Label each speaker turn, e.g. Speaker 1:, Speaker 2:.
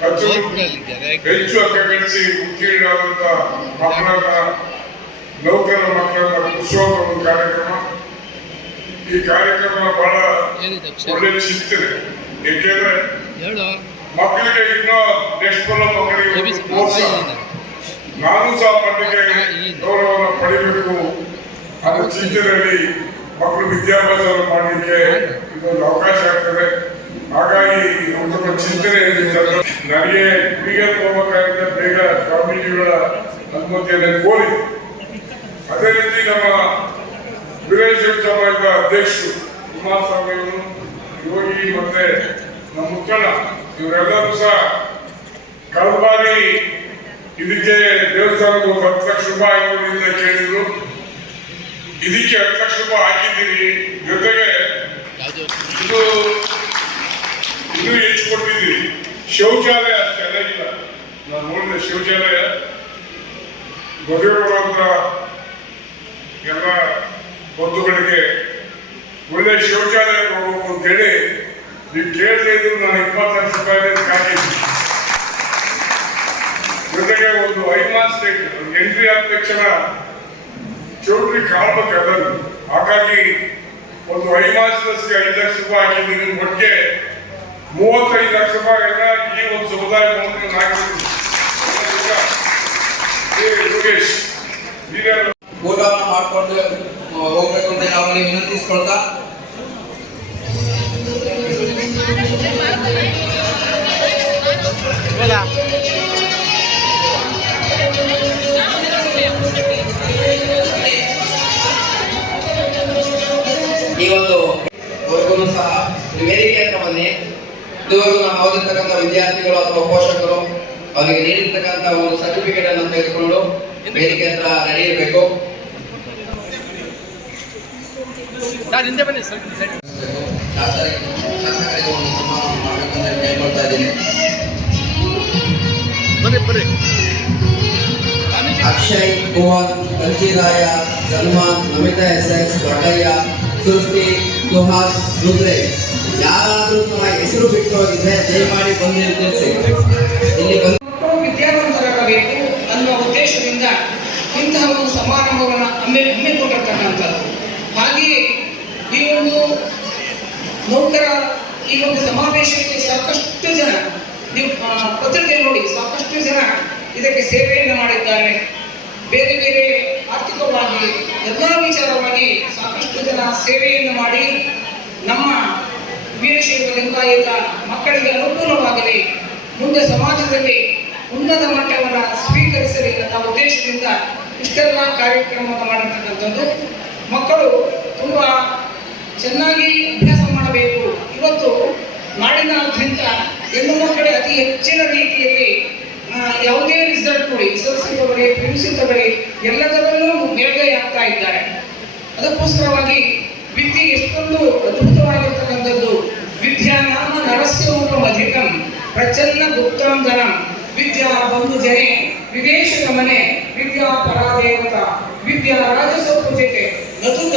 Speaker 1: ಹೆಚ್ಚು ಹೆಚ್ಚು ಅಂಕ ಗಳಿಸಿ ಉತ್ತೀರ್ಣರಾದಂತ ಮಕ್ಕಳನ್ನ ನೌಕರ ಮಕ್ಕಳನ್ನ ಕುರಿಸುವಂತ ಒಂದು ಕಾರ್ಯಕ್ರಮ. ಈ ಕಾರ್ಯಕ್ರಮ ಬಹಳ ಒಳ್ಳೆ ಚಿಂತನೆ ಏಕೆಂದ್ರೆ ಮಕ್ಕಳಿಗೆ ಇನ್ನೂ ನೆಕ್ಸ್ಟ್ ಬರೋ ಮಕ್ಕಳಿಗೆ ಪ್ರೋತ್ಸಾಹ ನಾನು ಸಹ ಮಟ್ಟಿಗೆ ಗೌರವವನ್ನು ಪಡಿಬೇಕು. ಅನ್ನೋ ಚಿಂತನೆಯಲ್ಲಿ ಮಕ್ಕಳು ವಿದ್ಯಾಭ್ಯಾಸವನ್ನು ಮಾಡಲಿಕ್ಕೆ ಇದೊಂದು ಅವಕಾಶ ಆಗ್ತದೆ. ಹಾಗಾಗಿ ನಮ್ಮ ಚಿಂತನೆ ನನಗೆ ಬೀಗ ಹೋಗ್ಬೇಕಾದ್ರೆ ಬೇಗ ಸ್ವಾಮೀಜಿಗಳ ಅನುಮತಿಯನ್ನು ಕೋರಿ. ಅದೇ ರೀತಿ ನಮ್ಮ ವೀರೇಶ್ವರ ಸಮಾಜದ ಅಧ್ಯಕ್ಷರು ಕುಮಾರಸ್ವಾಮಿ ಅವರು ಯೋಗಿ ಮತ್ತೆ ನಮ್ಮ ಮುಖಂಡ ಇವರೆಲ್ಲರೂ ಸಹ ಕಳೆದ ಬಾರಿ ಇದಕ್ಕೆ ದೇವಸ್ಥಾನಕ್ಕೆ ಒಂದು ಹತ್ತು ಲಕ್ಷ ರೂಪಾಯಿ ಕೇಳಿದ್ರು. ಇದಕ್ಕೆ ಹತ್ತು ಲಕ್ಷ ರೂಪಾಯಿ ಜೊತೆಗೆ ಇದು ಇನ್ನೂ ಹೆಚ್ಚು ಕೊಟ್ಟಿದ್ದೀರಿ ಶೌಚಾಲಯ ಚೆನ್ನಾಗಿಲ್ಲ ನೋಡಿದೆ ಶೌಚಾಲಯ ಮದುವೆ ಮಾಡುವಂತ ಎಲ್ಲ ಬಂಧುಗಳಿಗೆ ಒಳ್ಳೆ ಶೌಚಾಲಯ ಕೊಡಬೇಕು ಅಂತೇಳಿ ನೀವು ಕೇಳದೆ ಇದ್ರು ನಾನು ಇಪ್ಪತ್ತು ಲಕ್ಷ ರೂಪಾಯಿ ಹಾಕಿದ್ದೀನಿ ಜೊತೆಗೆ ಒಂದು ಐಮಾನ್ ಸ್ಟೇಟ್ ಎಂಟ್ರಿ ಆದ ತಕ್ಷಣ ಚೌಟ್ರಿ ಕಾಣಬೇಕಾದ್ರು ಹಾಗಾಗಿ ಒಂದು ಐಮಾಸದಷ್ಟು ಐದು ಲಕ್ಷ ರೂಪಾಯಿ ಹಾಕಿದ್ದೀನಿ ಒಟ್ಟಿಗೆ ಮೂವತ್ತೈದು ಲಕ್ಷ ರೂಪಾಯಿ ಈ ಒಂದು ಸಮುದಾಯ ಭವನಕ್ಕೆ
Speaker 2: ಊಟವನ್ನು ಮಾಡಿಕೊಂಡು ಹೋಗ್ಬೇಕು ಅಂತ ನಾವು ನೀವು ವಿನಂತಿಸ್ಕೊಳ್ತಾ. ಈ ಒಂದು ಸಹ ವೇದಿಕೆ ಹತ್ರ ಬನ್ನಿ. ಇದುವರೆಗೂ ನಾವು ಓದಿರ್ತಕ್ಕಂಥ ವಿದ್ಯಾರ್ಥಿಗಳು ಅಥವಾ ಪೋಷಕರು ಅವರಿಗೆ ನೀಡಿರ್ತಕ್ಕಂಥ ಒಂದು ಸರ್ಟಿಫಿಕೇಟ್ ಅನ್ನು ತೆಗೆದುಕೊಂಡು ವೇದಿಕೆ ಹತ್ರ ರೆಡಿ ಇರಬೇಕು. Akshay Kumar Kanchiraya Salman Namita S S Doddaiah Srushti Suhas Rudre. ಯಾರಾದರೂ ಸಹ ಹೆಸರು ಬಿಟ್ಟು ಹೋಗಿದ್ರೆ ದಯಮಾಡಿ ಬಂದು ಇಲ್ಲಿ ಬಂದು
Speaker 3: ಮಕ್ಕಳು ಅನ್ನೋ ಉದ್ದೇಶದಿಂದ ಇಂತಹ ಒಂದು ಸಮಾರಂಭವನ್ನು ಹಮ್ಮಿ, ಹಮ್ಮಿಕೊಂಡಿರ್ತಕ್ಕಂಥದ್ದು. ಹಾಗೆಯೇ ಈ ಒಂದು ನೌಕರ ಈ ಒಂದು ಸಮಾವೇಶಕ್ಕೆ ಸಾಕಷ್ಟು ಜನ ನೀವು ಪತ್ರಿಕೆ ನೋಡಿ, ಸಾಕಷ್ಟು ಜನ ಇದಕ್ಕೆ ಸೇವೆಯನ್ನು ಮಾಡಿದ್ದಾರೆ. ಬೇರೆ ಬೇರೆ ಆರ್ಥಿಕವಾಗಿ ಎಲ್ಲ ವಿಚಾರವಾಗಿ ಸಾಕಷ್ಟು ಜನ ಸೇವೆಯನ್ನು ಮಾಡಿ ನಮ್ಮ ವೀರಶೈವ ಲಿಂಗಾಯತ ಮಕ್ಕಳಿಗೆ ಅನುಕೂಲವಾಗಲಿ, ಮುಂದೆ ಸಮಾಜದಲ್ಲಿ ಉನ್ನತ ಮಟ್ಟವನ್ನು ಸ್ವೀಕರಿಸಲಿ ಅನ್ನೋ ಉದ್ದೇಶದಿಂದ ಇಷ್ಟೆಲ್ಲ ಕಾರ್ಯಕ್ರಮವನ್ನು ಮಾಡಿರ್ತಕ್ಕಂಥದ್ದು ಮಕ್ಕಳು ತುಂಬ ಚೆನ್ನಾಗಿ ಅಭ್ಯಾಸ ಮಾಡಬೇಕು. ಇವತ್ತು ನಾಡಿನಾದ್ಯಂತ ಹೆಣ್ಣು ಮಕ್ಕಳೇ ಅತಿ ಹೆಚ್ಚಿನ ರೀತಿಯಲ್ಲಿ ಯಾವುದೇ ರಿಸಲ್ಟ್ ಕೊಡಿ ಎಸ್ ಎಲ್ ತಗೊಳ್ಳಿ, ಎಲ್ಲದರಲ್ಲೂ ಮೇಲ್ಗೈ ಆಗ್ತಾ ಇದ್ದಾರೆ. ಅದಕ್ಕೋಸ್ಕರವಾಗಿ ವಿದ್ಯೆ ಎಷ್ಟೊಂದು ಅದ್ಭುತವಾಗಿರ್ತಕ್ಕಂಥದ್ದು. ವಿದ್ಯಾನಾಮ ನಾಮ ಪ್ರಚನ್ನ ಅಧಿಕಂ ಪ್ರಚನ್ನ ವಿದ್ಯಾ जने विवेशगमने विद्या परा देवता विद्या राजसौ पूज्यते न तु